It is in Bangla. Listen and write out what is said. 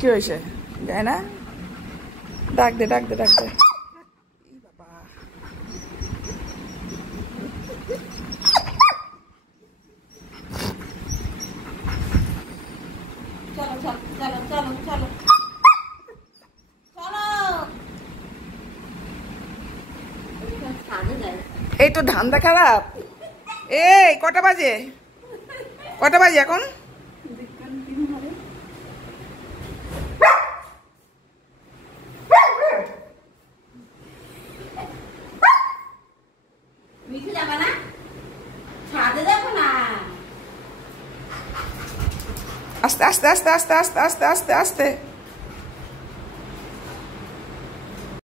কি হয়েছে যায় না? ডাক দে ডাক দে ডাক দে। এই তো ধান্দা খারাপ। এই কটা বাজে? কটা বাজে এখন? আস্তে আস্তে আস্তে আস্তে আস্তে আস্তে আস্তে আস্তে